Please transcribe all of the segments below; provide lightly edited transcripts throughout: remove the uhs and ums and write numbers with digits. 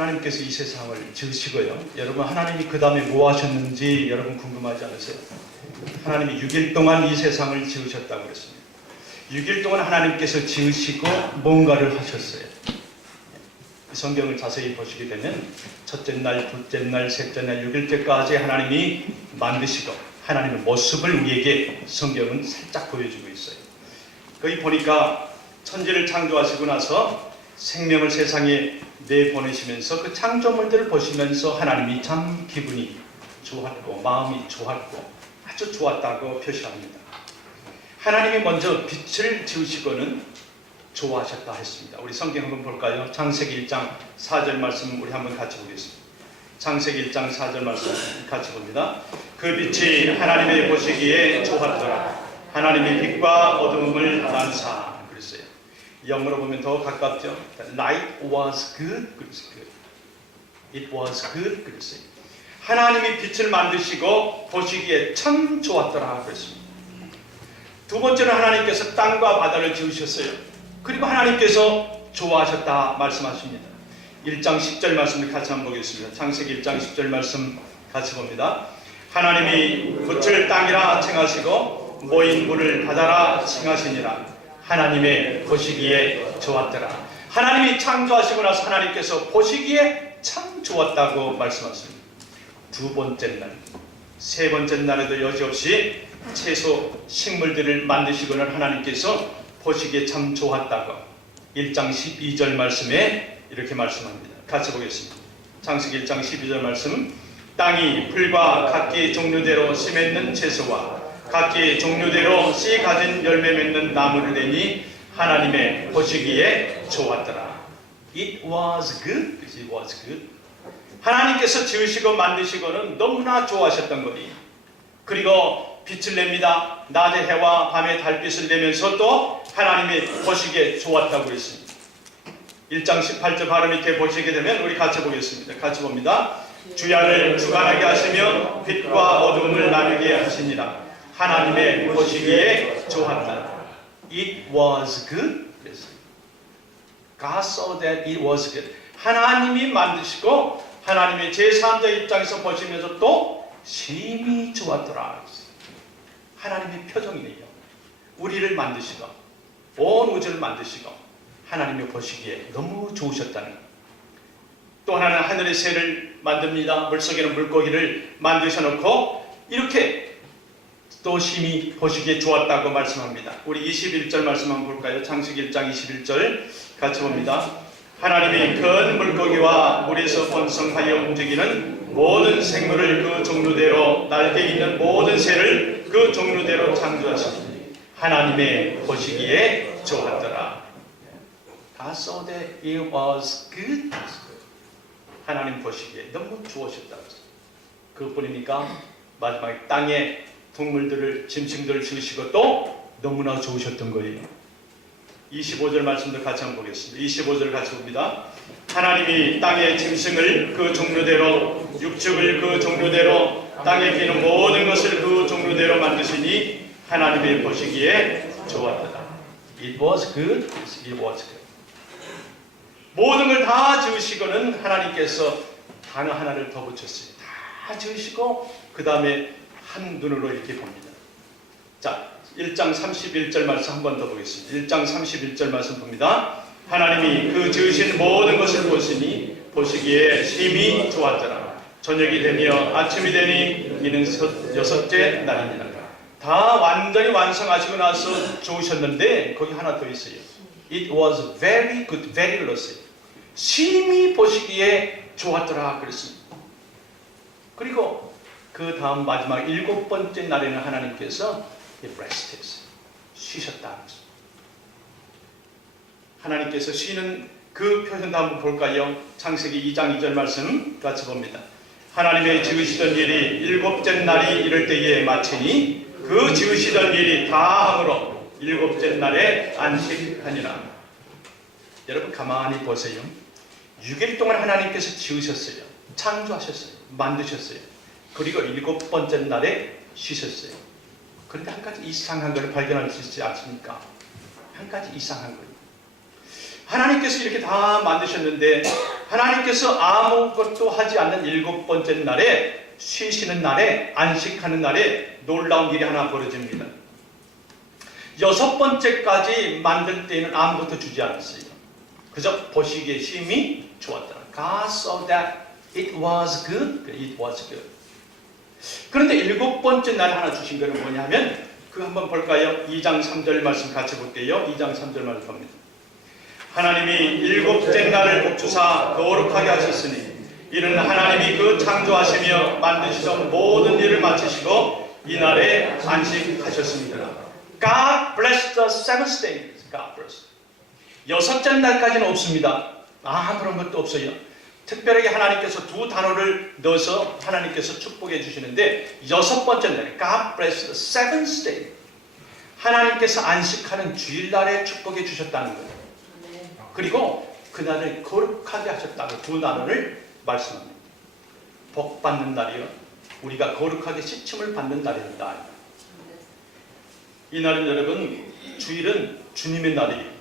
하나님께서 이 세상을 지으시고요. 여러분 하나님이 그 다음에 뭐 하셨는지 여러분 궁금하지 않으세요? 하나님이 6일 동안 이 세상을 지으셨다고 그랬습니다. 6일 동안 하나님께서 지으시고 뭔가를 하셨어요. 성경을 자세히 보시게 되면 첫째 날, 둘째 날, 셋째 날, 6일째까지 하나님이 만드시고 하나님의 모습을 우리에게 성경은 살짝 보여주고 있어요. 거기 보니까 천지를 창조하시고 나서 생명을 세상에 내보내시면서 그 창조물들을 보시면서 하나님이 참 기분이 좋았고 마음이 좋았고 아주 좋았다고 표시합니다. 하나님이 먼저 빛을 지으시고는 좋아하셨다 했습니다. 우리 성경 한번 볼까요? 창세기 1장 4절 말씀 우리 한번 같이 보겠습니다. 창세기 1장 4절 말씀 같이 봅니다. 그 빛이 하나님의 보시기에 좋았더라. 하나님의 빛과 어두움을 난사. 그랬어요. 영어로 보면 더 가깝죠. Light was good. 그랬어요. It was good. 그랬어요. 하나님이 빛을 만드시고 보시기에 참 좋았더라. 그랬습니다. 두 번째는 하나님께서 땅과 바다를 지으셨어요. 그리고 하나님께서 좋아하셨다 말씀하십니다. 1장 10절 말씀을 같이 한번 보겠습니다. 창세기 1장 10절 말씀 같이 봅니다. 하나님이 붓을 땅이라 칭하시고 모인 물을 바다라 칭하시니라. 하나님의 보시기에 좋았더라. 하나님이 창조하시고 나서 하나님께서 보시기에 참 좋았다고 말씀하십니다. 두 번째 날, 세 번째 날에도 여지없이 채소, 식물들을 만드시고는 하나님께서 보시기에 참 좋았다고 1장 12절 말씀에 이렇게 말씀합니다. 같이 보겠습니다. 창세기 1장 12절 말씀. 땅이 풀과 각기 종류대로 씨 맺는 채소와 각기 종류대로 씨 가진 열매 맺는 나무를 내니 하나님의 보시기에 좋았더라. It was good. It was good. 하나님께서 지으시고 만드시고는 너무나 좋아하셨던 거니. 그리고 빛을 냅니다. 낮에 해와 밤에 달빛을 내면서 또 하나님이 보시기에 좋았다고 했습니다. 1장 18절 바로 밑에 보시게 되면 우리 같이 보겠습니다. 같이 봅니다. 주야를 주관하게 하시며 빛과 어둠을 나누게 하시니라. 하나님의 보시기에 좋았다. It was good. God saw that it was good. 하나님이 만드시고 하나님의 제3자 입장에서 보시면서 또 심히 좋았더라. 하나님의 표정이에요. 우리를 만드시고 온 우주를 만드시고 하나님이 보시기에 너무 좋으셨다는 것. 또 하나는 하늘의 새를 만듭니다. 물속에는 물고기를 만드셔놓고 이렇게 또 심히 보시기에 좋았다고 말씀합니다. 우리 21절 말씀 한번 볼까요? 창세기 1장 21절 같이 봅니다. 하나님이 큰 물고기와 물에서 번성하여 움직이는 모든 생물을 그 종류대로 날개 있는 모든 새를 그 종류대로 창조하시니 하나님의 보시기에 좋았더라. God saw that it was good. 하나님 보시기에 너무 좋으셨다고. 그것뿐입니까? 마지막에 땅에 동물들을 짐승들을 지으시고 또 너무나 좋으셨던 거예요. 25절 말씀도 같이 한번 보겠습니다. 25절 같이 봅니다. 하나님이 땅의 짐승을 그 종류대로 육축을 그 종류대로 땅에 기는 모든 것을 그 종류대로 만드시니 하나님이 보시기에 좋았더라. It was good. It was good. 모든 걸 다 지으시고는 하나님께서 단어 하나를 더 붙였어요. 다 지으시고 그 다음에 한 눈으로 이렇게 봅니다. 자, 1장 31절 말씀 한 번 더 보겠습니다. 1장 31절 말씀 봅니다. 하나님이 그 지으신 모든 것을 보시니 보시기에 심히 좋았더라. 저녁이 되며 아침이 되니 이는 여섯째 날이니라. 다 완전히 완성하시고 나서 좋으셨는데 거기 하나 더 있어요. It was very good, very good. 심히 보시기에 좋았더라 그랬습니다. 그리고 그 다음 마지막 7번째 날에는 하나님께서 rested, 쉬셨다. 하나님께서 쉬는 그 표현도 한번 볼까요? 창세기 2장 2절 말씀 같이 봅니다. 하나님의 지으시던 일이 7째 날이 이럴 때에 마치니 그 지으시던 일이 다 함으로 7째 날에 안식하니라. 여러분 가만히 보세요. 6일 동안 하나님께서 지으셨어요. 창조하셨어요. 만드셨어요. 그리고 7번째 날에 쉬셨어요. 그런데 한 가지 이상한 것을 발견할 수 있지 않습니까? 한 가지 이상한 거예요. 하나님께서 이렇게 다 만드셨는데 하나님께서 아무것도 하지 않는 7번째 날에 쉬시는 날에 안식하는 날에 놀라운 일이 하나 벌어집니다. 6번째까지 만들 때에는 아무것도 주지 않았어요. 그저 보시기에 심히 좋았다. God saw that it was good. It was good. 그런데 7번째 날에 하나 주신 것은 뭐냐면 그 한번 볼까요? 2장 3절 말씀 같이 볼게요. 2장 3절 말씀 봅니다. 하나님이 7째 날을 복주사 거룩하게 하셨으니 이는 하나님이 그 창조하시며 만드시던 모든 일을 마치시고 이 날에 안식하셨습니다. God bless the seventh day. God bless. 6째 날까지는 없습니다. 아무런 것도 없어요. 특별하게 하나님께서 두 단어를 넣어서 하나님께서 축복해 주시는데 6번째 날 God bless the seventh day. 하나님께서 안식하는 주일날에 축복해 주셨다는 거예요. 그리고 그날을 거룩하게 하셨다고 두 단어를 말씀합니다. 복 받는 날이요. 우리가 거룩하게 씻음을 받는 날이다. 이 날은 여러분 주일은 주님의 날이에요.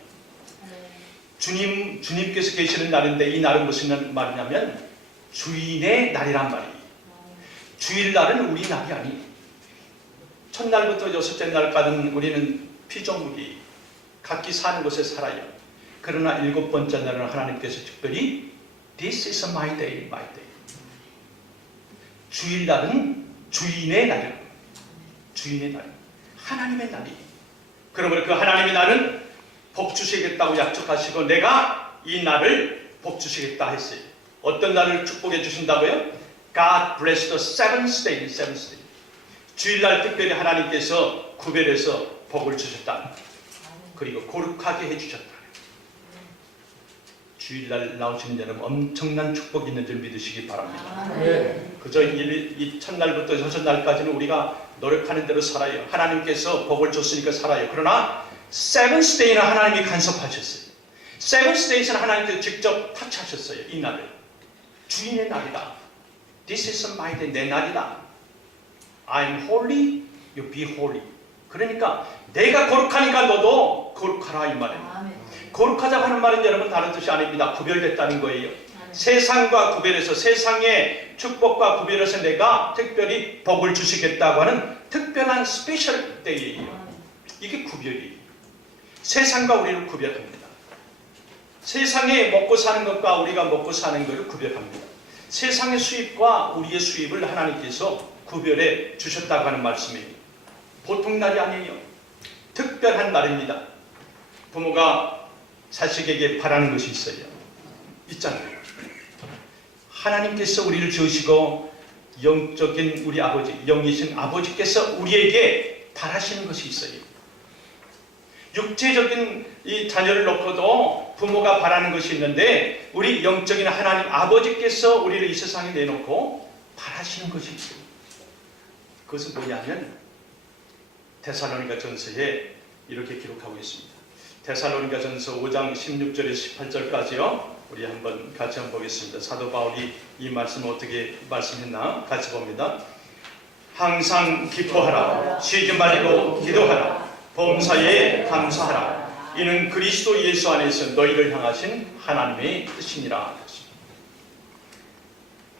주님께서 계시는 날인데 이 날은 무슨 말이냐면 주인의 날이란 말이에요. 주일날은 우리 날이 아니에요. 첫날부터 6째 날까지는 우리는 피조물이 각기 사는 곳에 살아요. 그러나 7번째 날은 하나님께서 특별히 This is my day, my day. 주일날은 주인의 날이에요. 주인의 날, 하나님의 날이에요. 그러므로 그 하나님의 날은 복 주시겠다고 약속하시고 내가 이 날을 복 주시겠다 했어요. 어떤 날을 축복해 주신다고요? God bless the seventh day, seventh day. 주일날 특별히 하나님께서 구별해서 복을 주셨다. 그리고 거룩하게 해주셨다. 주일날 나오시는 여러분 엄청난 축복이 있는 줄 믿으시기 바랍니다. 그저 이 첫날부터 6날까지는 우리가 노력하는 대로 살아요. 하나님께서 복을 줬으니까 살아요. 그러나 세븐스 데이는 하나님이 간섭하셨어요. 세븐스 데이는 하나님께서 직접 타치하셨어요. 이 날을 주인의 날이다. This is my day. 내 날이다. I'm holy, you be holy. 그러니까 내가 거룩하니까 너도 거룩하라 이 말이에요. 거룩하자고 하는 말은 여러분 다른 뜻이 아닙니다. 구별됐다는 거예요. 세상과 구별해서 세상의 축복과 구별해서 내가 특별히 복을 주시겠다고 하는 특별한 스페셜 데이예요. 이게 구별이에요. 세상과 우리를 구별합니다. 세상에 먹고 사는 것과 우리가 먹고 사는 것을 구별합니다. 세상의 수입과 우리의 수입을 하나님께서 구별해 주셨다고 하는 말씀이에요. 보통 날이 아니에요. 특별한 날입니다. 부모가 자식에게 바라는 것이 있어요. 있잖아요. 하나님께서 우리를 지으시고 영적인 우리 아버지, 영이신 아버지께서 우리에게 바라시는 것이 있어요. 육체적인 이 자녀를 놓고도 부모가 바라는 것이 있는데 우리 영적인 하나님 아버지께서 우리를 이 세상에 내놓고 바라시는 것이 있어요. 그것은 뭐냐면 데살로니가 전서에 이렇게 기록하고 있습니다. 데살로니가 전서 5장 16절에서 18절까지요. 우리 같이 한번 보겠습니다. 사도 바울이 이 말씀을 어떻게 말씀했나 같이 봅니다. 항상 기뻐하라. 쉬지 말고 기도하라. 범사에 감사하라. 이는 그리스도 예수 안에서 너희를 향하신 하나님의 뜻이니라.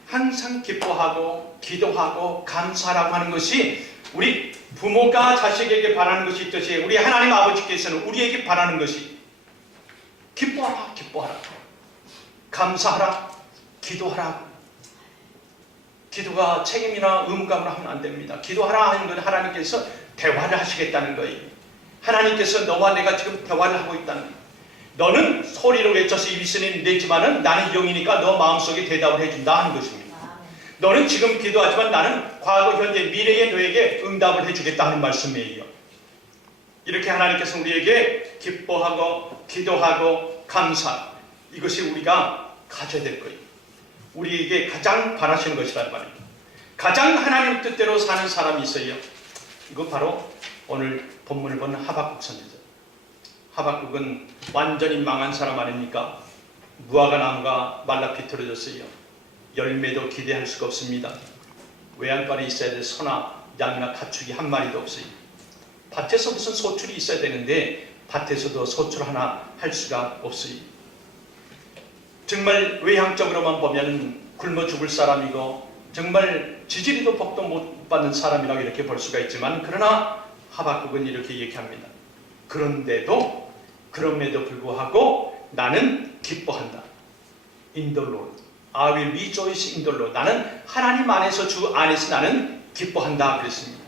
항상 기뻐하고 기도하고 감사하라고 하는 것이 우리 부모가 자식에게 바라는 것이 있듯이 우리 하나님 아버지께서는 우리에게 바라는 것이 기뻐하라, 기뻐하라, 감사하라, 기도하라. 기도가 책임이나 의무감으로 하면 안 됩니다. 기도하라 하는 건 하나님께서 대화를 하시겠다는 거예요. 하나님께서 너와 내가 지금 대화를 하고 있다는 거예요. 너는 소리로 외쳐서 입이 쓰니 내지만은 나는 영이니까 너 마음속에 대답을 해준다 하는 것입니다. 너는 지금 기도하지만 나는 과거, 현재, 미래의 너에게 응답을 해주겠다 하는 말씀이에요. 이렇게 하나님께서 우리에게 기뻐하고 기도하고 감사, 이것이 우리가 가져야 될 거예요. 우리에게 가장 바라시는 것이란 말입니다. 가장 하나님 뜻대로 사는 사람이 있어요. 이거 바로 오늘 본문을 본 하박국 선지자. 하박국은 완전히 망한 사람 아닙니까? 무화과 나무가 말라 비틀어졌어요. 열매도 기대할 수가 없습니다. 외양간에 있어야 될 소나 양이나 가축이 한 마리도 없어요. 밭에서 무슨 소출이 있어야 되는데 밭에서도 소출 하나 할 수가 없어요. 정말 외향적으로만 보면 굶어 죽을 사람이고 정말 지지리도 복도 못 받는 사람이라고 이렇게 볼 수가 있지만, 그러나 하박국은 이렇게 얘기합니다. 그런데도, 그럼에도 불구하고 나는 기뻐한다. In the Lord. I will rejoice in the Lord. 나는 하나님 안에서, 주 안에서 나는 기뻐한다 그랬습니다.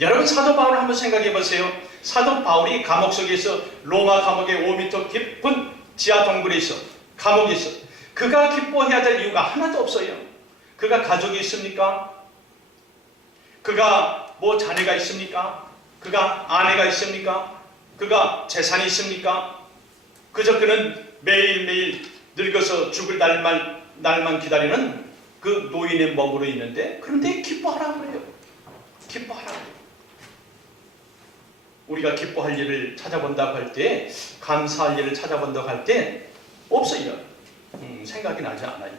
여러분, 사도 바울을 한번 생각해 보세요. 사도 바울이 감옥 속에서, 로마 감옥의 5m 깊은 지하 동굴에 있어, 감옥에 있어. 그가 기뻐해야 될 이유가 하나도 없어요. 그가 가족이 있습니까? 그가 뭐 자녀가 있습니까? 그가 아내가 있습니까? 그가 재산이 있습니까? 그저 그는 매일매일 늙어서 죽을 날만 기다리는 그 노인의 몸으로 있는데, 그런데 기뻐하라고 그래요. 기뻐하라고. 우리가 기뻐할 일을 찾아본다고 할 때, 감사할 일을 찾아본다고 할 때 없어요. 생각이 나지 않아요.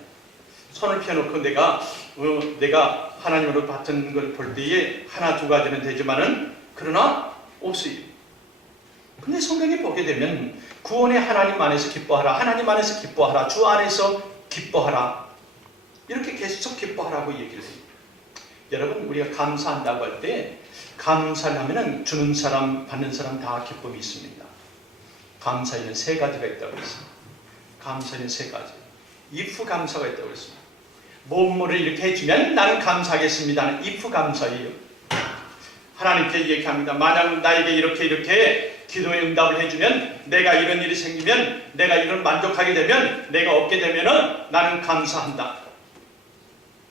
손을 펴놓고 내가 하나님으로 받은 걸 볼 때에 하나 두 가지는 되지만은, 그러나 없어요. 근데 성경에 보게 되면 구원의 하나님 안에서 기뻐하라, 하나님 안에서 기뻐하라, 주 안에서 기뻐하라, 이렇게 계속 기뻐하라고 얘기를 해요. 여러분, 우리가 감사한다고 할 때, 감사를 하면은 주는 사람, 받는 사람 다 기쁨이 있습니다. 감사에는 세 가지가 있다고 했습니다. 감사에는 세 가지. if 감사가 있다고 했습니다. 뭐뭐를 이렇게 해주면 나는 감사하겠습니다 하는 if 감사예요. 하나님께 얘기합니다. 만약 나에게 이렇게 기도의 응답을 해주면, 내가 이런 일이 생기면, 내가 이런 만족하게 되면, 내가 얻게 되면은 나는 감사한다.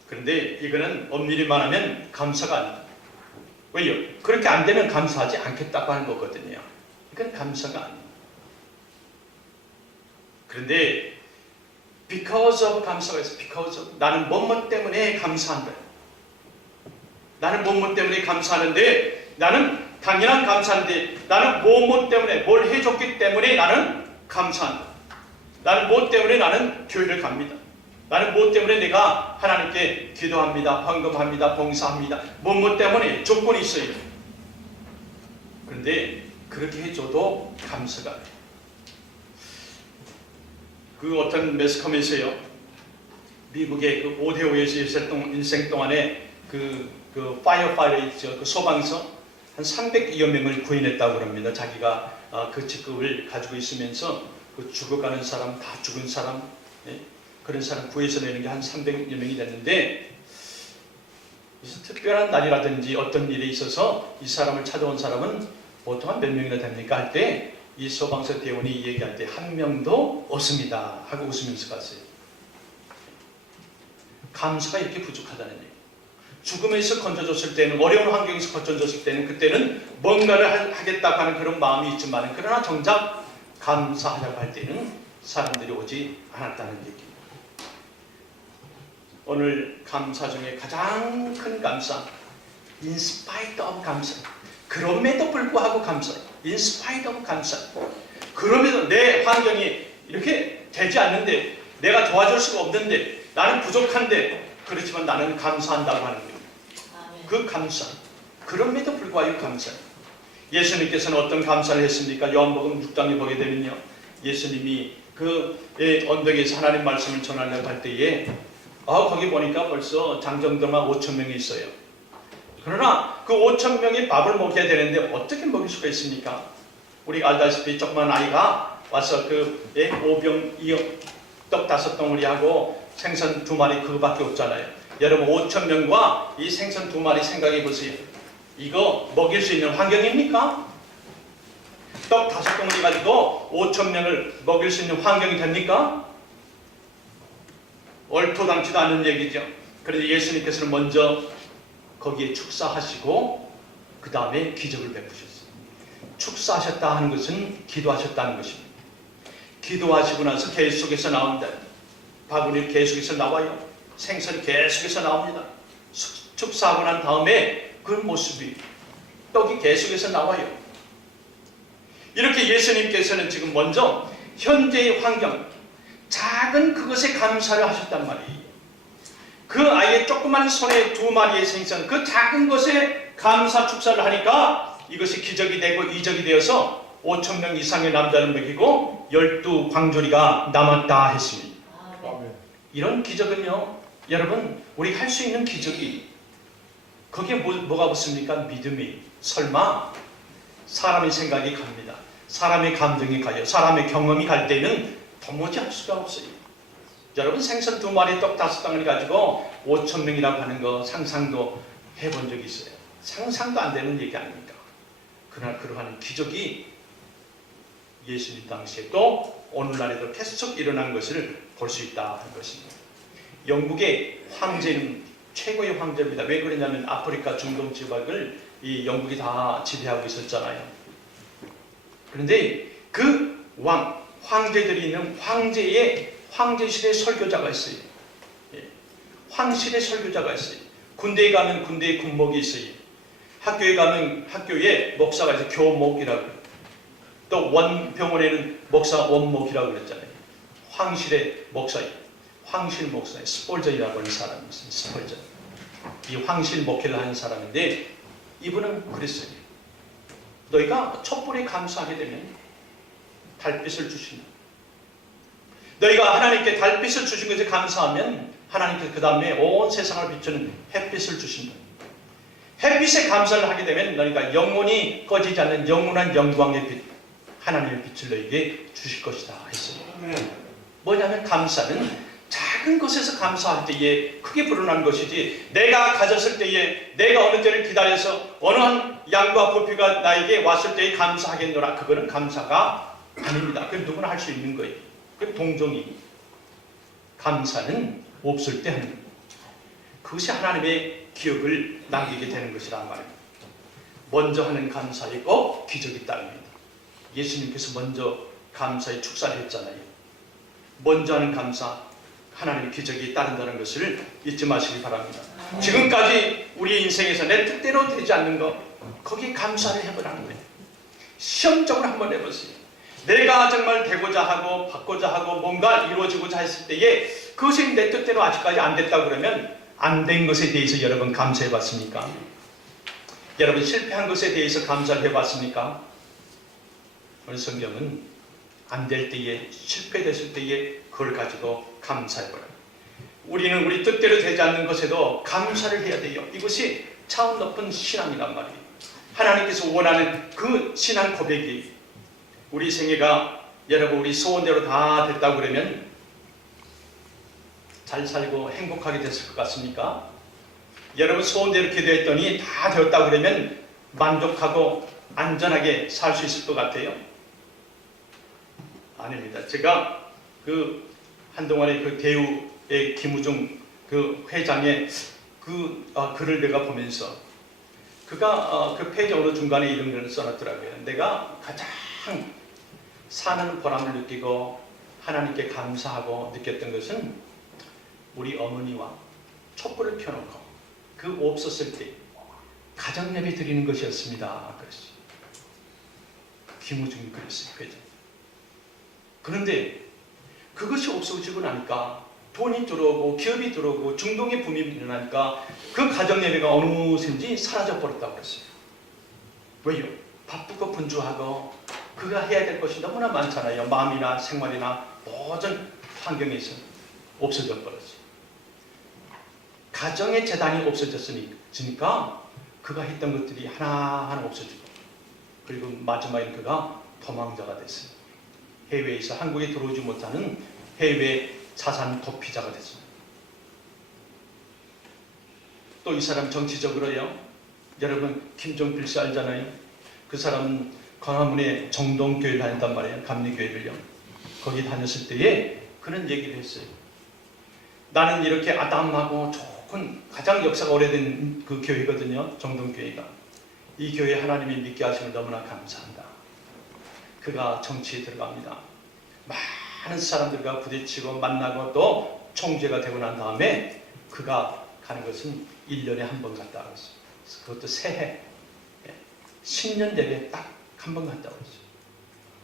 그런데 이거는 엄밀히만 하면 감사가 아니다. 왜요? 그렇게 안 되면 감사하지 않겠다고 하는 거거든요. 이건 감사가 아닙니다. 그런데 because of 감사가 있어요. because of. 나는 뭐뭐 때문에 감사한다. 나는 뭐뭐 때문에 감사하는데, 나는 당연한 감사인데, 나는 뭐뭐 때문에, 뭘 해줬기 때문에 나는 감사한다. 나는 뭐 때문에 나는 교회를 갑니다. 나는 뭐 때문에 내가 하나님께 기도합니다, 헌금합니다, 봉사합니다. 뭐뭐 때문에 조건이 있어요. 그런데 그렇게 해줘도 감사가 안 돼요. 그 어떤 매스컴에서요, 미국의 그 오데오에서 인생 동안에 그 파이어파이터 있죠, 그 소방서 한 300여 명을 구인했다고 합니다. 자기가 그 직급을 가지고 있으면서 그 죽어가는 사람, 다 죽은 사람, 그런 사람 구해서 내는 게 한 300여 명이 됐는데, 특별한 날이라든지 어떤 일에 있어서 이 사람을 찾아온 사람은 보통 한 몇 명이나 됩니까 할 때, 이 소방서 대원이 얘기할 때 한 명도 없습니다 하고 웃으면서 갔어요. 감사가 이렇게 부족하다는 얘기예요. 죽음에서 건져줬을 때는, 어려운 환경에서 건져줬을 때는, 그때는 뭔가를 하겠다고 하는 그런 마음이 있지만, 그러나 정작 감사하려고 할 때는 사람들이 오지 않았다는 얘기입니다. 오늘 감사 중에 가장 큰 감사, in spite of 감사. 그럼에도 불구하고 감사. in spite of 감사. 그럼에도 내 환경이 이렇게 되지 않는데, 내가 도와줄 수가 없는데, 나는 부족한데, 그렇지만 나는 감사한다고 하는 거예요. 그 감사. 그럼에도 불구하고 감사. 예수님께서는 어떤 감사를 했습니까? 요한복음 6장에 보게 되면요, 예수님이 그 언덕에서 하나님 말씀을 전하려고 할 때에 거기 보니까 벌써 장정들만 5,000명이 있어요. 그러나 그 5,000명이 밥을 먹여야 되는데 어떻게 먹일 수가 있습니까? 우리가 알다시피 조그만 아이가 와서 그 오병 떡 5덩어리하고 생선 2마리 그거밖에 없잖아요. 여러분, 5,000명과 이 생선 2마리 생각해 보세요. 이거 먹일 수 있는 환경입니까? 떡 5덩어리 가지고 5,000명을 먹일 수 있는 환경이 됩니까? 얼토당치도 않는 얘기죠. 그런데 예수님께서는 먼저 거기에 축사하시고 그 다음에 기적을 베푸셨어요. 축사하셨다 하는 것은 기도하셨다는 것입니다. 기도하시고 나서 계속해서 나온다. 바구니 계속해서 나와요. 생선이 계속해서 나옵니다. 축사하고 난 다음에 그 모습이, 떡이 계속해서 나와요. 이렇게 예수님께서는 지금 먼저 현재의 환경, 작은 그것에 감사를 하셨단 말이에요. 그 아이의 조그만 손에 2마리의 생선, 그 작은 것에 감사 축사를 하니까 이것이 기적이 되고 이적이 되어서 5,000명 이상의 남자를 먹이고 12 광조리가 남았다 했습니다. 이런 기적은요, 여러분, 우리가 할 수 있는 기적이 거기에 뭐가 붙습니까? 믿음이. 설마 사람의 생각이 갑니다. 사람의 감정이 가요. 사람의 경험이 갈 때는 도무지 할 수가 없어요. 여러분, 생선 2마리, 떡 5덩어리 가지고 5,000명이라고 하는 거 상상도 해본 적이 있어요. 상상도 안 되는 얘기 아닙니까? 그러나 그러한 기적이 예수님 당시에 또 오늘날에도 계속 일어난 것을 볼 수 있다 하는 것입니다. 영국의 황제는 최고의 황제입니다. 왜 그러냐면 아프리카 중동 지역을 이 영국이 다 지배하고 있었잖아요. 그런데 그 황제들이 있는 황제실의 설교자가 있어요. 황실의 설교자가 있어요. 군대에 가면 군대에 군목이 있어요. 학교에 가면 학교에 목사가 있어요. 교목이라고. 또 원병원에는 목사 원목이라고 그랬잖아요. 황실의 목사예요. 황실 목사의 스폴전이라고 하는 사람이 있어요. 스폴전. 이 황실 목회를 하는 사람인데 이분은 그랬어요. 너희가 촛불에 감사하게 되면 달빛을 주신다. 너희가 하나님께 달빛을 주신 것에 감사하면 하나님께 그 다음에 온 세상을 비추는 햇빛을 주신다. 햇빛에 감사를 하게 되면 너희가 영원히 꺼지지 않는 영원한 영광의 빛, 하나님의 빛을 너희에게 주실 것이다 했어요. 뭐냐면 감사는 작은 것에서 감사할 때에 크게 불어난 것이지, 내가 가졌을 때에, 내가 어느 때를 기다려서 어느 한 양과 부피가 나에게 왔을 때에 감사하겠노라. 그거는 감사가 아닙니다. 그건 누구나 할 수 있는 거예요. 그 동정이. 감사는 없을 때 하는 겁니다. 그것이 하나님의 기억을 남기게 되는 것이란 말입니다. 먼저 하는 감사에 꼭 기적이 따릅니다. 예수님께서 먼저 감사에 축사를 했잖아요. 먼저 하는 감사, 하나님의 기적이 따른다는 것을 잊지 마시기 바랍니다. 지금까지 우리 인생에서 내 뜻대로 되지 않는 것, 거기에 감사를 해보라는 거예요. 시험적으로 한번 해보세요. 내가 정말 되고자 하고 받고자 하고 뭔가 이루어지고자 했을 때에 그것이 내 뜻대로 아직까지 안 됐다고 그러면 안 된 것에 대해서 여러분 감사해 봤습니까? 여러분 실패한 것에 대해서 감사를 해봤습니까? 오늘 성경은 안 될 때에, 실패됐을 때에 그걸 가지고 감사해보라. 우리는 우리 뜻대로 되지 않는 것에도 감사를 해야 돼요. 이것이 차원 높은 신앙이란 말이에요. 하나님께서 원하는 그 신앙 고백이, 우리 생애가 여러분 우리 소원대로 다 됐다고 그러면 잘 살고 행복하게 됐을 것 같습니까? 여러분 소원대로 기도했더니 다 되었다고 그러면 만족하고 안전하게 살 수 있을 것 같아요? 아닙니다. 제가 그 한동안에 그 대우의 김우중 그 회장의 그 글을 내가 보면서 그가 그 페이지 어느 중간에 이런 글을 써놨더라고요. 내가 가장 사는 보람을 느끼고 하나님께 감사하고 느꼈던 것은 우리 어머니와 촛불을 켜놓고 그 없었을 때 가정예배 드리는 것이었습니다. 그랬어요. 김우중이 그랬어요. 회장. 그런데 그것이 없어지고 나니까 돈이 들어오고 기업이 들어오고 중동의 붐이 일어나니까 그 가정예배가 어느샌지 사라져버렸다고 그랬어요. 왜요? 바쁘고 분주하고 그가 해야 될 것이 너무나 많잖아요. 마음이나 생활이나 모든 환경에서 없어져 버렸어요. 가정의 재단이 없어졌으니까 그가 했던 것들이 하나하나 없어지고, 그리고 마지막에 그가 도망자가 됐어요. 해외에서 한국에 들어오지 못하는 해외 자산 도피자가 됐습니다. 또 이 사람 정치적으로요, 여러분 김종필 씨 알잖아요. 그 사람은 광화문에 정동교회를 다녔단 말이에요. 감리교회를요. 거기 다녔을 때에 그런 얘기를 했어요. 나는 이렇게 아담하고 좋은 가장 역사가 오래된 그 교회거든요. 정동교회가. 이 교회 하나님이 믿게 하심을 너무나 감사한다. 그가 정치에 들어갑니다. 많은 사람들과 부딪히고 만나고 또 총재가 되고 난 다음에 그가 가는 것은 1년에 한 번 갔다 왔어요. 그것도 새해 10년 예배 딱 한 번 갔다 왔어요.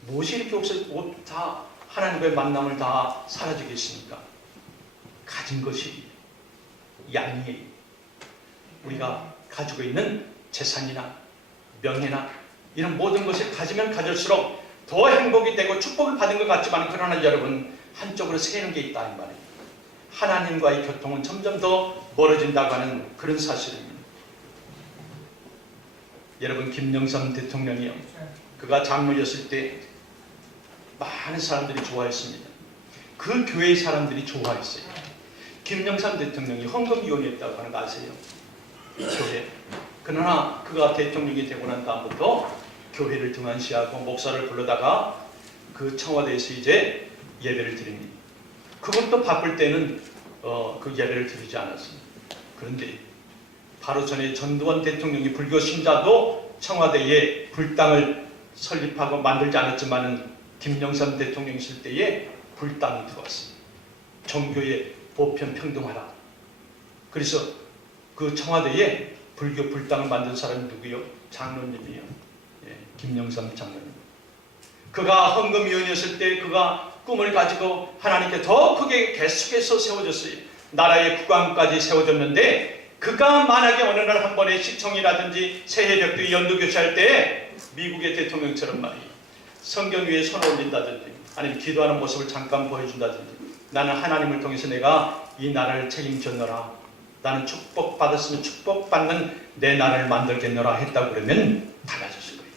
무엇이 이렇게 다 하나님과의 만남을 다 사라지게 했습니까? 가진 것이 양이에요. 우리가 가지고 있는 재산이나 명예나 이런 모든 것을 가지면 가질수록 더 행복이 되고 축복을 받은 것 같지만, 그러나 여러분 한쪽으로 새는 게 있다 이 말이에요. 하나님과의 교통은 점점 더 멀어진다고 하는 그런 사실입니다. 여러분, 김영삼 대통령이요, 그가 장로였을 때 많은 사람들이 좋아했습니다. 그 교회 사람들이 좋아했어요. 김영삼 대통령이 헌금위원이었다고 하는 거 아세요? 교회. 그러나 그가 대통령이 되고 난 다음부터 교회를 등한시하고 목사를 불러다가 그 청와대에서 이제 예배를 드립니다. 그것도 바쁠 때는 그 예배를 드리지 않았습니다. 그런데 바로 전에 전두환 대통령이 불교 신자도 청와대에 불당을 설립하고 만들지 않았지만은 김영삼 대통령 있을 때에 불당이 들어왔습니다. 종교의 보편 평등하라. 그래서 그 청와대에 불교 불당을 만든 사람이 누구요? 장로님이요. 예, 김영삼 장로님. 그가 헌금위원이었을 때 그가 꿈을 가지고 하나님께 더 크게 계속해서 세워졌어요. 나라의 국왕까지 세워졌는데 그가 만약에 어느 날 한 번에 시청이라든지 새해벽도 연두교체할 때 미국의 대통령처럼 말이에요. 성경 위에 손을 올린다든지 아니면 기도하는 모습을 잠깐 보여준다든지 나는 하나님을 통해서 내가 이 나라를 책임졌노라. 나는 축복받았으면 축복받는 내 나라를 만들겠노라 했다고 그러면 달라졌을 거예요.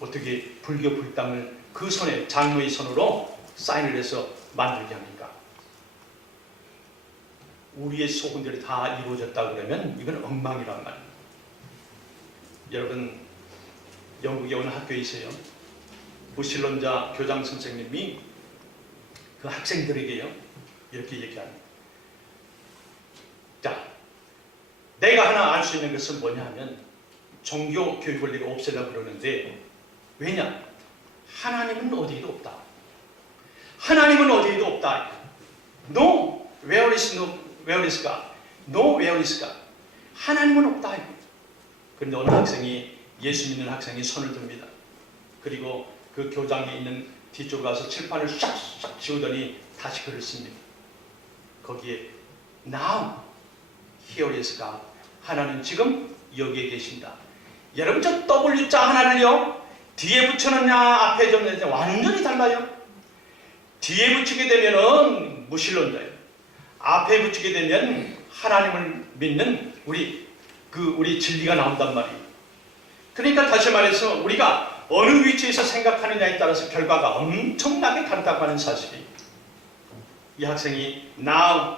어떻게 불교 불당을 그 손에 장로의 손으로 사인을 해서 만들게 합니까? 우리의 소원들이 다 이루어졌다고 그러면 이건 엉망이란 말이에요. 여러분, 영국에 어느 학교에 있어요. 무신론자 교장 선생님이 그 학생들에게요 이렇게 얘기합니다. 자, 내가 하나 알 수 있는 것은 뭐냐 하면 종교 교육을 내가 없애려고 그러는데 왜냐? 하나님은 어디에도 없다. 하나님은 어디에도 없다. No, where is God? No, where is God? 하나님은 없다. 그런데 어느 학생이 예수 믿는 학생이 손을 듭니다. 그리고 그 교장에 있는 뒤쪽으로 가서 칠판을 싹싹 지우더니 다시 글을 씁니다. 거기에 Now, here is God. 하나님 지금 여기에 계신다. 여러분, 저 W자 하나를요 뒤에 붙여놓냐 앞에 적느냐 완전히 달라요. 뒤에 붙이게 되면은 무신론자예요. 앞에 붙이게 되면 하나님을 믿는 우리 진리가 나온단 말이에요. 그러니까 다시 말해서 우리가 어느 위치에서 생각하느냐에 따라서 결과가 엄청나게 다르다고 하는 사실이, 이 학생이 now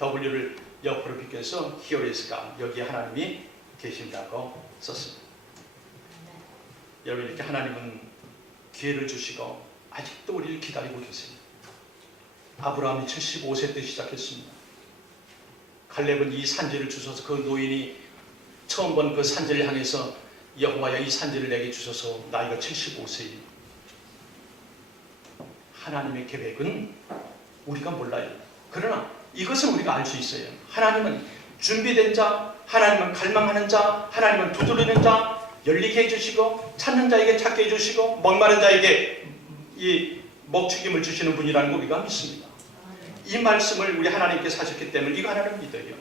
W를 옆으로 비껴서 here is God, 여기에 하나님이 계신다고 썼습니다. 여러분, 이렇게 하나님은 기회를 주시고 아직도 우리를 기다리고 계세요. 아브라함이 75세 때 시작했습니다. 갈렙은 이 산지를 주셔서 그 노인이 처음 본 그 산지를 향해서 여호와야 이 산지를 내게 주셔서 나이가 75세입니다. 하나님의 계획은 우리가 몰라요. 그러나 이것은 우리가 알 수 있어요. 하나님은 준비된 자, 하나님은 갈망하는 자, 하나님은 두드리는 자, 열리게 해주시고 찾는 자에게 찾게 해주시고 목마른 자에게 이 먹튀김을 주시는 분이라는 거 우리가 믿습니다. 이 말씀을 우리 하나님께서 하셨기 때문에 이거 하나를 믿어요.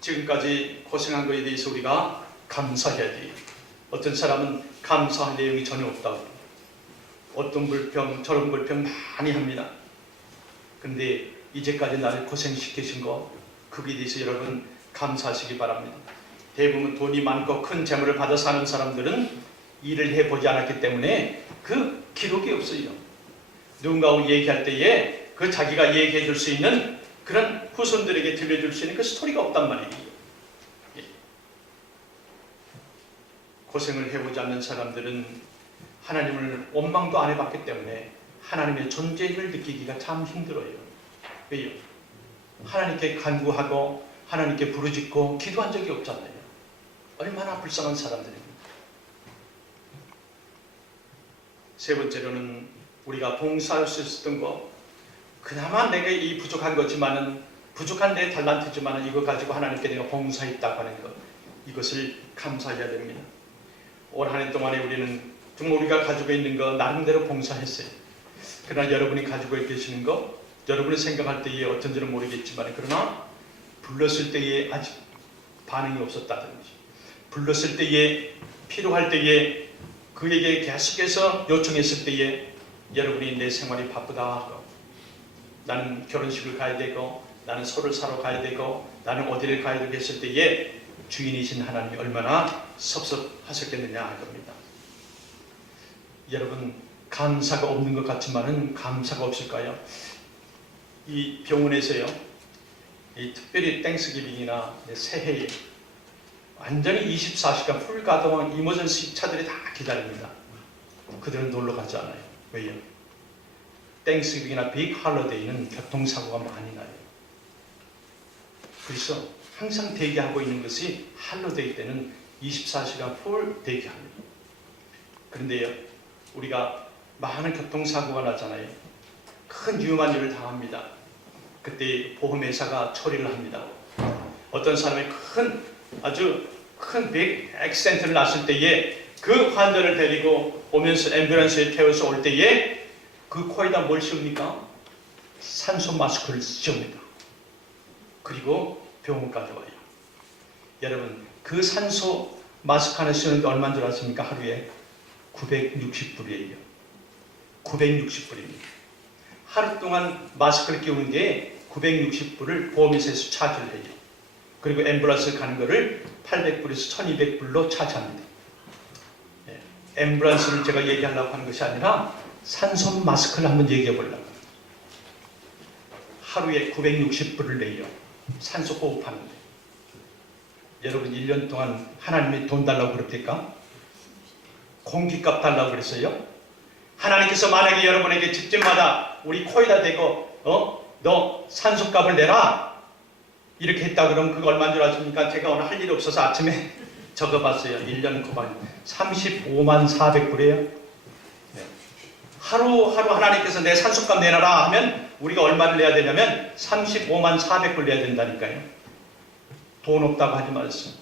지금까지 고생한 것에 대해서 우리가 감사해야 돼요. 어떤 사람은 감사할 내용이 전혀 없다고, 어떤 불평 저런 불평 많이 합니다. 근데 이제까지 나를 고생시키신 거, 그에 대해서 여러분 감사하시기 바랍니다. 대부분 돈이 많고 큰 재물을 받아 사는 사람들은 일을 해보지 않았기 때문에 그 기록이 없어요. 누군가하고 얘기할 때에 그 자기가 얘기해 줄 수 있는 그런 후손들에게 들려줄 수 있는 그 스토리가 없단 말이에요. 고생을 해보지 않는 사람들은 하나님을 원망도 안 해봤기 때문에 하나님의 존재를 느끼기가 참 힘들어요. 왜요? 하나님께 간구하고 하나님께 부르짖고 기도한 적이 없잖아요. 얼마나 불쌍한 사람들입니다. 세 번째로는 우리가 봉사할 수 있었던 거, 그나마 내가 이 부족한 거지만은, 부족한 내 달란트지만은 이거 가지고 하나님께 내가 봉사했다고 하는 것, 이것을 감사해야 됩니다. 올 한 해 동안에 우리는 정말 우리가 가지고 있는 거 나름대로 봉사했어요. 그러나 여러분이 가지고 계시는 거, 여러분이 생각할 때에 어떤지는 모르겠지만, 그러나 불렀을 때에 아직 반응이 없었다든지, 불렀을 때에 필요할 때에 그에게 계속해서 요청했을 때에 여러분이 내 생활이 바쁘다 하고, 나는 결혼식을 가야 되고 나는 소를 사러 가야 되고 나는 어디를 가야 되고 했을 때에 주인이신 하나님이 얼마나 섭섭하셨겠느냐 할 겁니다. 여러분 감사가 없는 것 같지만은 감사가 없을까요? 이 병원에서요, 이 특별히 땡스기빙이나 새해에 완전히 24시간 풀가동한 이머전시 차들이 다 기다립니다. 그들은 놀러 가지 않아요. 왜요? 땡스기빙이나 빅 할러데이는 교통사고가 많이 나요. 그래서 항상 대기하고 있는 것이 할러데이 때는 24시간 풀 대기합니다. 그런데요, 우리가 많은 교통사고가 나잖아요. 큰 위험한 일을 당합니다. 그때 보험회사가 처리를 합니다. 어떤 사람이 아주 큰 빅 액시덴트를 났을 때에 그 환자를 데리고 오면서 앰뷸런스에 태워서 올 때에 그 코에다 뭘 씌웁니까? 산소 마스크를 씌웁니다. 그리고 병원까지 와요. 여러분 그 산소 마스크 하나 씌우는데 얼마인 줄 아십니까? 하루에 960불이에요. 960불입니다. 하루 동안 마스크를 끼우는 게 960불을 보험회사에서 차지를 해요. 그리고 앰뷸런스 가는 거를 800불에서 1200불로 차지합니다. 앰뷸런스를 제가 얘기하려고 하는 것이 아니라 산소 마스크를 한번 얘기해 보려고 합니다. 하루에 960불을 내요. 산소 호흡하는데. 여러분 1년 동안 하나님이 돈 달라고 그럽니까? 공기값 달라고 그랬어요? 하나님께서 만약에 여러분에게 집집마다 우리 코에다 대고 너 산소값을 내라 이렇게 했다 그러면 그거 얼마인 줄 아십니까? 제가 오늘 할 일이 없어서 아침에 적어봤어요. 1년 고반 35만 400불이에요. 네. 하루하루 하나님께서 내 산소값 내놔라 하면 우리가 얼마를 내야 되냐면 35만 400불 내야 된다니까요. 돈 없다고 하지 마세요.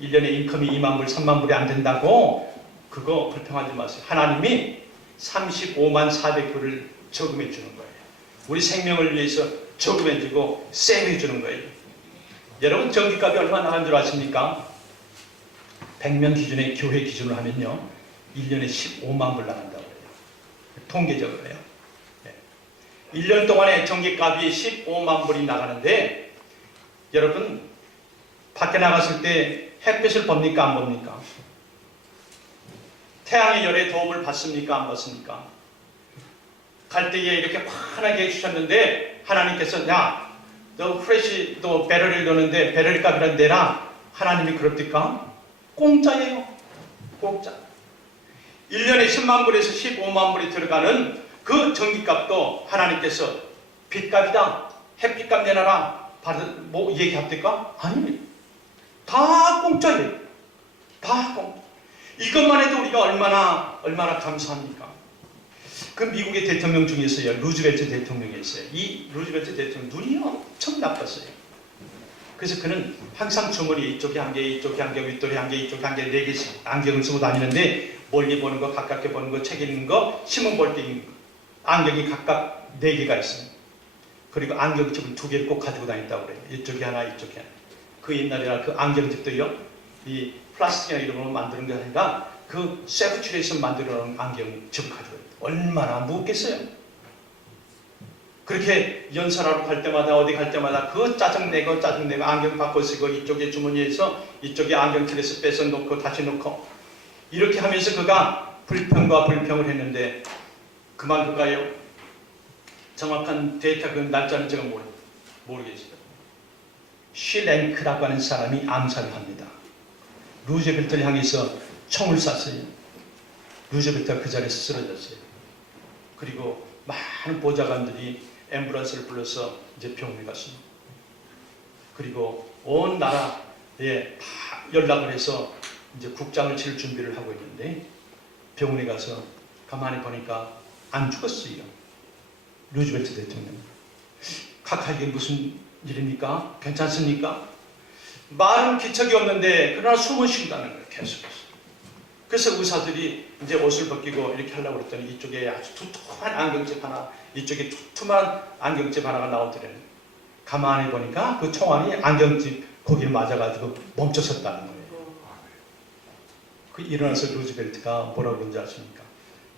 1년에 인컴이 2만 불, 3만 불이 안 된다고 그거 불평하지 마세요. 하나님이 35만 400불을 저금해 주는 거예요. 우리 생명을 위해서 저금해 주고 세이브해 주는 거예요. 여러분 전기값이 얼마나 나가는 줄 아십니까? 100명 기준의 교회 기준으로 하면요 1년에 15만 불 나간다고 해요. 통계적으로요. 네. 1년 동안에 전기값이 15만 불이 나가는데 여러분 밖에 나갔을 때 햇빛을 봅니까? 안 봅니까? 태양의 열의 도움을 받습니까? 안 받습니까? 갈 때에 이렇게 환하게 해주셨는데 하나님께서 너 프레시 또 배럴을 넣는데 배럴 값이란 내라. 하나님이 그럽니까? 공짜예요. 공짜. 1년에 10만 불에서 15만 불이 들어가는 그 전기값도 하나님께서 빚값이다. 햇빛값 내놔라. 뭐 얘기합니까? 아니. 다 공짜예요. 다 공짜. 이것만 해도 우리가 얼마나 감사합니까? 그 미국의 대통령 중에서요, 루즈벨트 대통령이 있어요. 이 루즈벨트 대통령 눈이 엄청 나빴어요. 그래서 그는 항상 주머니에 이쪽에 한 개, 이쪽에 한 개, 윗돌에 한 개, 이쪽에 한 개, 4개씩 안경을 쓰고 다니는데 멀리 보는 거, 가깝게 보는 거, 책 읽는 거, 신문 볼 때 읽는 거. 안경이 각각 4개가 있어요. 그리고 안경집을 2개를 꼭 가지고 다닌다고 그래요. 이쪽에 하나, 이쪽에 하나. 그 옛날에나 그 안경집도요, 이 플라스틱이나 이런 걸 만드는 게 아니라 그 세부출에서 만들어 놓은 안경집을 가지고 있어요. 얼마나 무겁겠어요? 그렇게 연설하러 갈 때마다 어디 갈 때마다 그 짜증내고 안경 바꿔 쓰고 이쪽에 주머니에서 이쪽에 안경틀에서 뺏어 놓고 다시 놓고 이렇게 하면서 그가 불평과 불평을 했는데 그만 그가요 정확한 데이터 그 날짜는 제가 모르겠어요. 쉴랭크라고 하는 사람이 암살을 합니다. 루즈벨트를 향해서 총을 쐈어요. 루즈벨트가 그 자리에서 쓰러졌어요. 그리고 많은 보좌관들이 앰뷸런스를 불러서 이제 병원에 갔습니다. 그리고 온 나라에 다 연락을 해서 이제 국장을 칠 준비를 하고 있는데 병원에 가서 가만히 보니까 안 죽었어요. 루즈벨트 대통령. 카카 이게 무슨 일입니까? 괜찮습니까? 말은 기척이 없는데 그러나 숨은 쉰다는 거예요. 계속해서. 그래서 의사들이 이제 옷을 벗기고 이렇게 하려고 그랬더니 이쪽에 아주 두툼한 안경집 하나, 이쪽에 두툼한 안경집 하나가 나오더래요. 가만히 보니까 그 총알이 안경집 거기를 맞아가지고 멈춰섰다는 거예요. 그 일어나서 루즈벨트가 뭐라고 그런지 아십니까?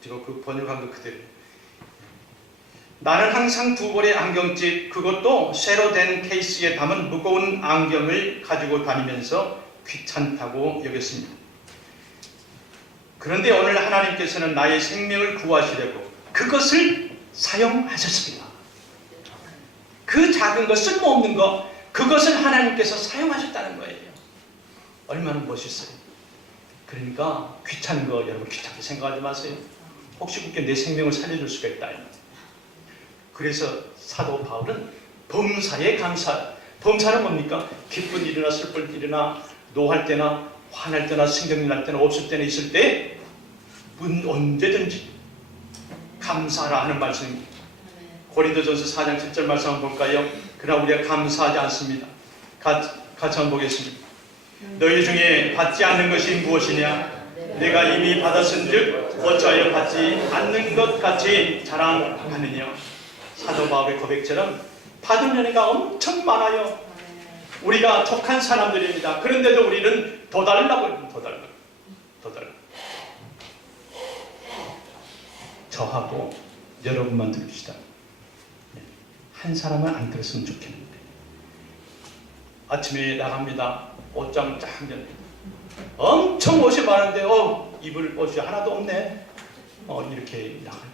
지금 그 번역한 거 그대로. 나는 항상 두 벌의 안경집, 그것도 쇠로 된 케이스에 담은 무거운 안경을 가지고 다니면서 귀찮다고 여겼습니다. 그런데 오늘 하나님께서는 나의 생명을 구하시려고 그것을 사용하셨습니다. 그 작은 거, 쓸모없는 거, 그것을 하나님께서 사용하셨다는 거예요. 얼마나 멋있어요. 그러니까 귀찮은 거 여러분 귀찮게 생각하지 마세요. 혹시 그게 내 생명을 살려줄 수가 있다. 그래서 사도 바울은 범사에 감사. 범사는 뭡니까? 기쁜 일이나 슬픈 일이나 노할 때나 화날 때나 승격이 날 때나 없을 때나 있을 때 언제든지 감사라 하는 말씀입니다. 고린도전서 4장 7절 말씀 한번 볼까요? 그러나 우리가 감사하지 않습니다. 같이 한번 보겠습니다. 너희 중에 받지 않는 것이 무엇이냐? 내가 이미 받았은즉 어찌하여 받지 않는 것 같이 자랑하느냐? 사도 바울의 고백처럼 받은 은혜가 엄청 많아요. 우리가 족한 사람들입니다. 그런데도 우리는 더 달라고, 더 달라. 저하고 여러분만 들읍시다. 한 사람은 안 들었으면 좋겠는데. 아침에 나갑니다. 옷장 쫙 연. 엄청 옷이 많은데 입을 옷이 하나도 없네. 이렇게 나가요.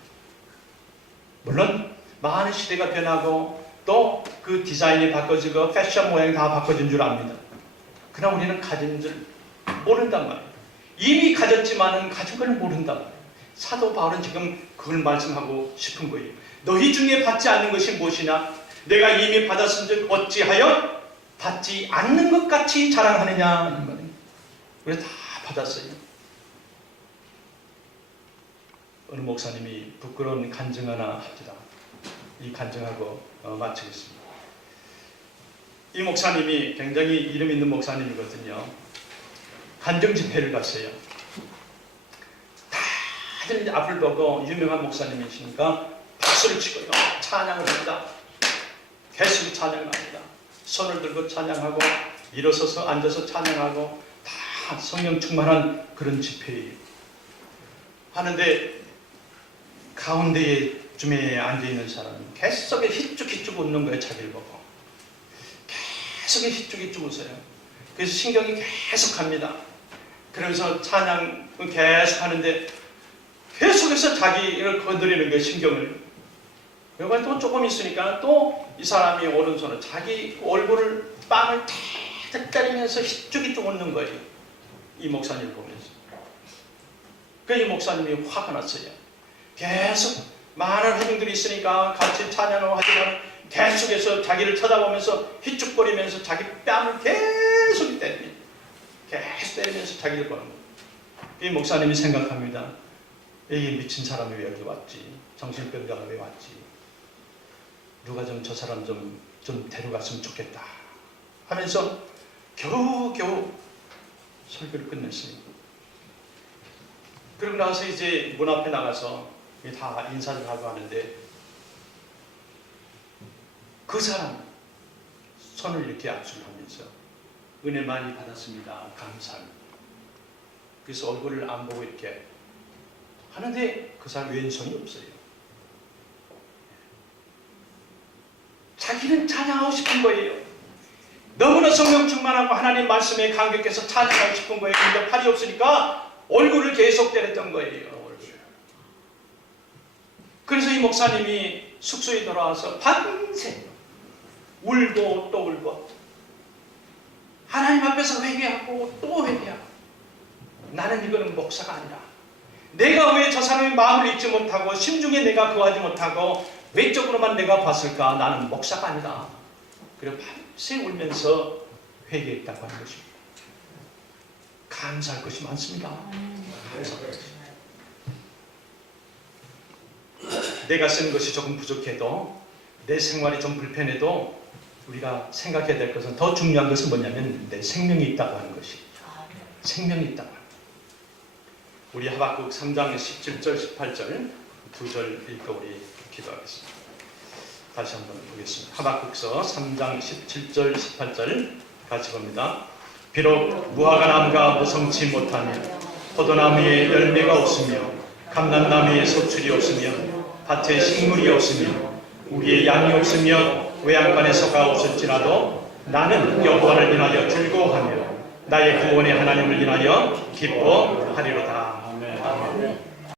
물론 많은 시대가 변하고 또 그 디자인이 바꿔지고 패션 모양이 다 바꿔진 줄 압니다. 그러나 우리는 가진 줄 모른단 말이에요. 이미 가졌지만은 가진 걸 모른단 말이에요. 사도 바울은 지금 그걸 말씀하고 싶은 거예요. 너희 중에 받지 않는 것이 무엇이냐? 내가 이미 받았은즉 어찌하여 받지 않는 것 같이 자랑하느냐? 이 말이에요. 우리 다 받았어요. 어느 목사님이 부끄러운 간증 하나 합니다. 이 간증하고 마치겠습니다. 이 목사님이 굉장히 이름 있는 목사님이거든요. 간증 집회를 갔어요. 다들 앞을 보고 유명한 목사님이시니까 박수를 치고요. 찬양을 합니다. 계속 찬양을 합니다. 손을 들고 찬양하고 일어서서 앉아서 찬양하고 다 성령 충만한 그런 집회예요. 하는데 가운데에 쯤에 앉아있는 사람은 계속 휘쭉휘쭉 웃는 거예요. 자기를 보고 계속 휘쭉휘쭉 웃어요. 그래서 신경이 계속 갑니다. 그러면서 찬양을 계속 하는데 계속해서 자기를 건드리는 거예요. 신경을. 여기가 또 조금 있으니까 또 이 사람이 오른손으로 자기 얼굴을 빵을 탁탁 때리면서 휘쭉휘쭉 웃는 거예요. 이 목사님을 보면서. 이 목사님이 화가 났어요. 계속 많은 회중들이 있으니까 같이 찬양을 하지만 계속해서 자기를 쳐다보면서 휘쭉거리면서 자기 뺨을 계속 때립니다. 계속 때리면서 자기를 보는 거예요. 이 목사님이 생각합니다. 이 미친 사람이 왜 여기 왔지? 정신병자가 왜 왔지? 누가 좀 저 사람 좀 데려갔으면 좋겠다 하면서 겨우겨우 설교를 끝냈어요. 그러고 나서 이제 문 앞에 나가서 다 인사를 하고 하는데 그 사람 손을 이렇게 악수를 하면서 은혜 많이 받았습니다. 감사합니다. 그래서 얼굴을 안 보고 이렇게 하는데 그 사람 왼손이 없어요. 자기는 찬양하고 싶은 거예요. 너무나 성령 충만하고 하나님 말씀에 감격해서 찬양하고 싶은 거예요. 근데 팔이 없으니까 얼굴을 계속 때렸던 거예요. 그래서 이 목사님이 숙소에 돌아와서 밤새 울고 또 울고 하나님 앞에서 회개하고 또 회개하고 나는 이거는 목사가 아니라 내가 왜 저 사람의 마음을 잊지 못하고 심중에 내가 거하지 못하고 외적으로만 내가 봤을까? 나는 목사가 아니다. 그리고 밤새 울면서 회개했다고 하는 것입니다. 감사할 것이 많습니다. 감사할 것이. 내가 쓰는 것이 조금 부족해도 내 생활이 좀 불편해도 우리가 생각해야 될 것은 더 중요한 것은 뭐냐면 내 생명이 있다고 하는 것이 생명이 있다고 하는 것. 우리 하박국 3장 17절 18절 두 절 읽고 우리 기도하겠습니다. 다시 한번 보겠습니다. 하박국서 3장 17절 18절 같이 봅니다. 비록 무화과 나무가 무성치 못하며 포도나무에 열매가 없으며 감람나무에 소출이 없으며 밭에 식물이 없으며 우리의 양이 없으며 외양간에 소가 없을지라도 나는 여호와를 인하여 즐거워하며 나의 구원의 하나님을 인하여 기뻐하리로다. 아멘.